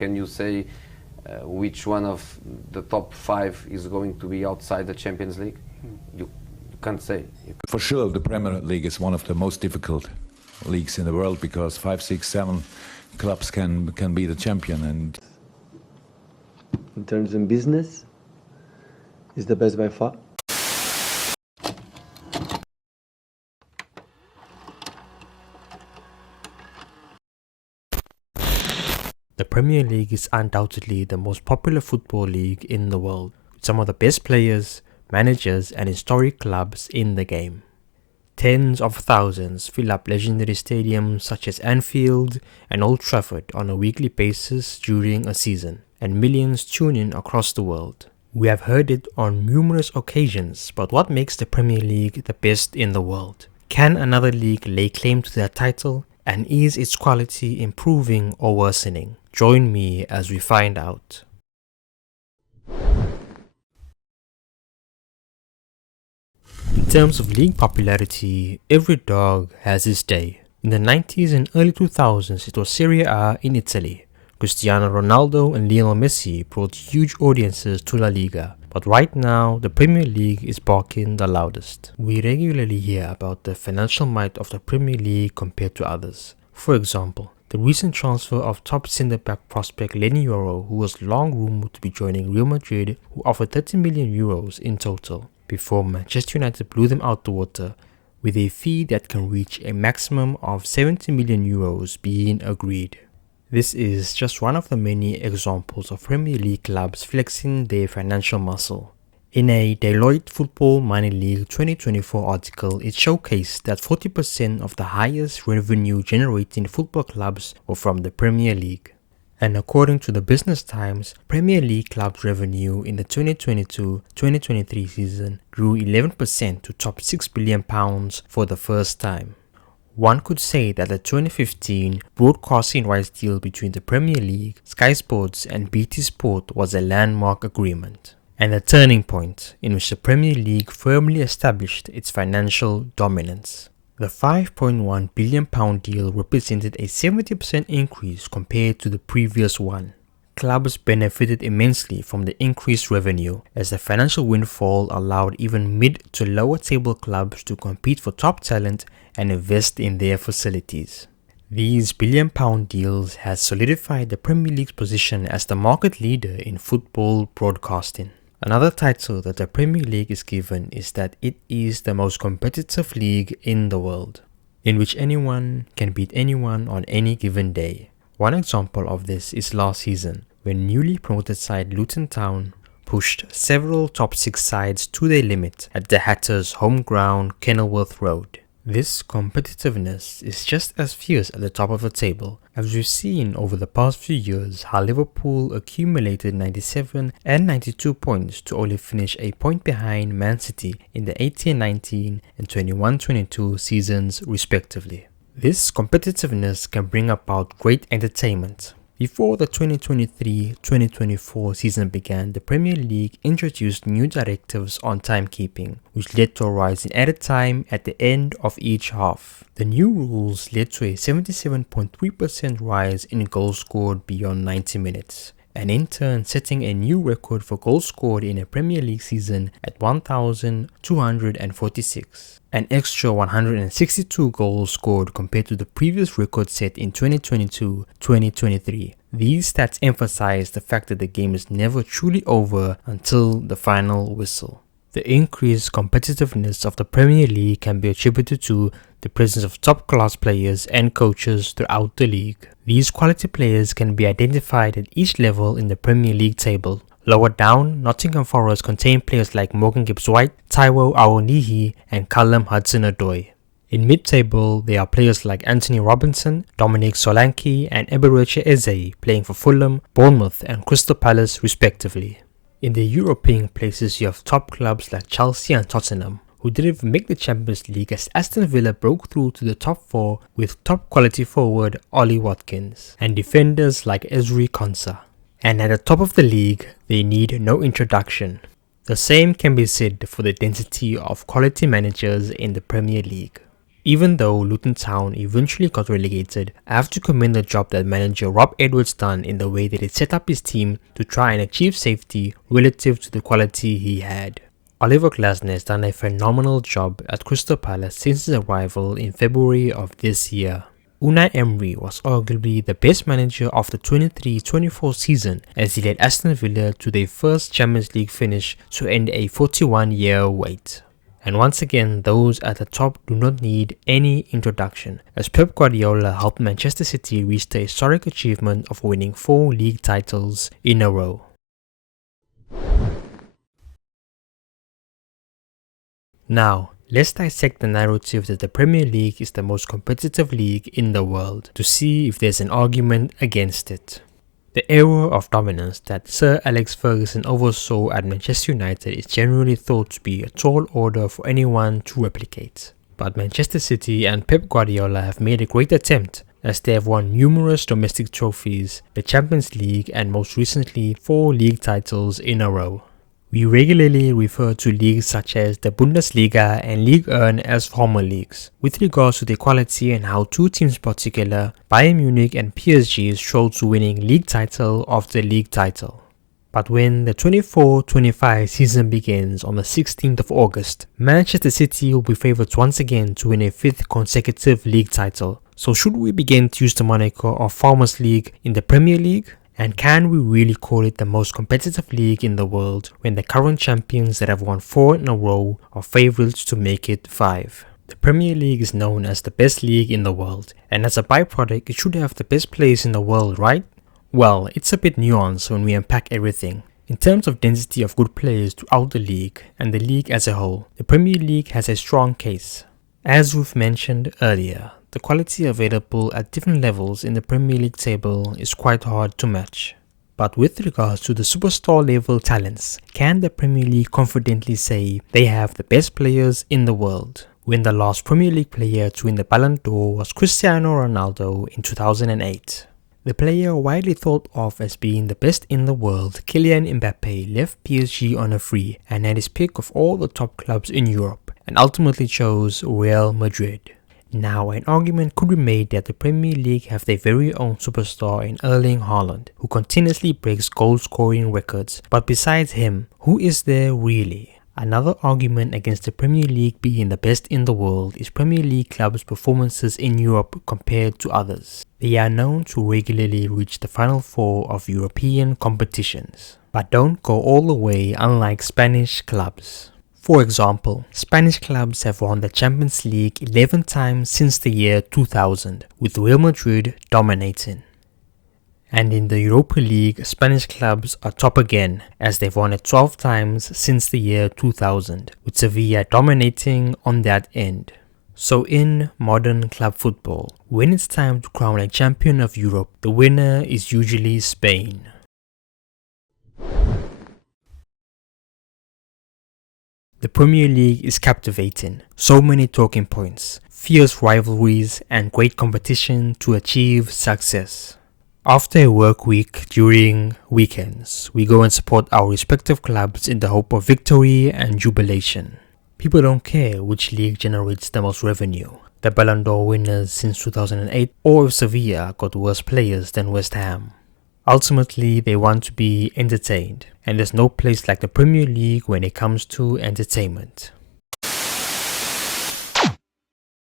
Can you say which one of the top 5 is going to be outside the Champions League? You can't say. For sure, the Premier League is one of the most difficult leagues in the world because 5, 6, 7 clubs can be the champion. And in terms of business, is the best by far. The Premier League is undoubtedly the most popular football league in the world, with some of the best players, managers and historic clubs in the game. Tens of thousands fill up legendary stadiums such as Anfield and Old Trafford on a weekly basis during a season, and millions tune in across the world. We have heard it on numerous occasions, but what makes the Premier League the best in the world? Can another league lay claim to that title? And is its quality improving or worsening? Join me as we find out. In terms of league popularity, every dog has its day. In the 90s and early 2000s, it was Serie A in Italy. Cristiano Ronaldo and Lionel Messi brought huge audiences to La Liga. But right now, the Premier League is barking the loudest. We regularly hear about the financial might of the Premier League compared to others. For example, the recent transfer of top centre-back prospect Lenny Yoro, who was long rumoured to be joining Real Madrid, who offered 30 million euros in total, before Manchester United blew them out the water, with a fee that can reach a maximum of 70 million euros being agreed. This is just one of the many examples of Premier League clubs flexing their financial muscle. In a Deloitte Football Money League 2024 article, it showcased that 40% of the highest revenue generating football clubs were from the Premier League. And according to the Business Times, Premier League clubs' revenue in the 2022-2023 season grew 11% to top £6 billion for the first time. One could say that the 2015 broadcasting rights deal between the Premier League, Sky Sports and BT Sport was a landmark agreement, and a turning point in which the Premier League firmly established its financial dominance. The £5.1 billion deal represented a 70% increase compared to the previous one. Clubs benefited immensely from the increased revenue, as the financial windfall allowed even mid to lower table clubs to compete for top talent and invest in their facilities. These billion-pound deals has solidified the Premier League's position as the market leader in football broadcasting. Another title that the Premier League is given is that it is the most competitive league in the world, in which anyone can beat anyone on any given day. One example of this is last season, when newly promoted side Luton Town pushed several top 6 sides to their limit at the Hatters' home ground, Kenilworth Road. This competitiveness is just as fierce at the top of the table, as we've seen over the past few years how Liverpool accumulated 97 and 92 points to only finish a point behind Man City in the 18-19 and 21-22 seasons respectively. This competitiveness can bring about great entertainment. Before the 2023-2024 season began, the Premier League introduced new directives on timekeeping, which led to a rise in added time at the end of each half. The new rules led to a 77.3% rise in goals scored beyond 90 minutes, and in turn setting a new record for goals scored in a Premier League season at 1,246. An extra 162 goals scored compared to the previous record set in 2022-2023. These stats emphasize the fact that the game is never truly over until the final whistle. The increased competitiveness of the Premier League can be attributed to the presence of top-class players and coaches throughout the league. These quality players can be identified at each level in the Premier League table. Lower down, Nottingham Forest contain players like Morgan Gibbs-White, Taiwo Awoniyi and Callum Hudson-Odoi. In mid-table, there are players like Anthony Robinson, Dominic Solanke and Eberechi Eze playing for Fulham, Bournemouth and Crystal Palace respectively. In the European places, you have top clubs like Chelsea and Tottenham, who didn't even make the Champions League as Aston Villa broke through to the top 4 with top quality forward Ollie Watkins and defenders like Ezri Konsa. And at the top of the league, they need no introduction. The same can be said for the density of quality managers in the Premier League. Even though Luton Town eventually got relegated, I have to commend the job that manager Rob Edwards done in the way that he set up his team to try and achieve safety relative to the quality he had. Oliver Glasner has done a phenomenal job at Crystal Palace since his arrival in February of this year. Unai Emery was arguably the best manager of the 23-24 season as he led Aston Villa to their first Champions League finish to end a 41-year wait. And once again, those at the top do not need any introduction, as Pep Guardiola helped Manchester City reach the historic achievement of winning 4 league titles in a row. Now, let's dissect the narrative that the Premier League is the most competitive league in the world to see if there's an argument against it. The era of dominance that Sir Alex Ferguson oversaw at Manchester United is generally thought to be a tall order for anyone to replicate. But Manchester City and Pep Guardiola have made a great attempt, as they have won numerous domestic trophies, the Champions League, and most recently 4 league titles in a row. We regularly refer to leagues such as the Bundesliga and Ligue 1 as former leagues, with regards to their quality and how 2 teams in particular, Bayern Munich and PSG, strolled to winning league title after league title. But when the 24-25 season begins on the 16th of August, Manchester City will be favourites once again to win a 5th consecutive league title. So should we begin to use the moniker of Farmers League in the Premier League? And can we really call it the most competitive league in the world when the current champions that have won 4 in a row are favourites to make it 5? The Premier League is known as the best league in the world, and as a byproduct it should have the best players in the world, right? Well, it's a bit nuanced when we unpack everything. In terms of density of good players throughout the league and the league as a whole, the Premier League has a strong case. As we've mentioned earlier, the quality available at different levels in the Premier League table is quite hard to match. But with regards to the superstar level talents, can the Premier League confidently say they have the best players in the world, when the last Premier League player to win the Ballon d'Or was Cristiano Ronaldo in 2008? The player widely thought of as being the best in the world, Kylian Mbappe, left PSG on a free and had his pick of all the top clubs in Europe and ultimately chose Real Madrid. Now, an argument could be made that the Premier League have their very own superstar in Erling Haaland, who continuously breaks goal-scoring records, but besides him, who is there really? Another argument against the Premier League being the best in the world is Premier League clubs' performances in Europe compared to others. They are known to regularly reach the Final Four of European competitions, but don't go all the way, unlike Spanish clubs. For example, Spanish clubs have won the Champions League 11 times since the year 2000, with Real Madrid dominating. And in the Europa League, Spanish clubs are top again, as they've won it 12 times since the year 2000, with Sevilla dominating on that end. So in modern club football, when it's time to crown a champion of Europe, the winner is usually Spain. The Premier League is captivating, so many talking points, fierce rivalries and great competition to achieve success. After a work week during weekends, we go and support our respective clubs in the hope of victory and jubilation. People don't care which league generates the most revenue, the Ballon d'Or winners since 2008, or if Sevilla got worse players than West Ham. Ultimately, they want to be entertained, and there's no place like the Premier League when it comes to entertainment.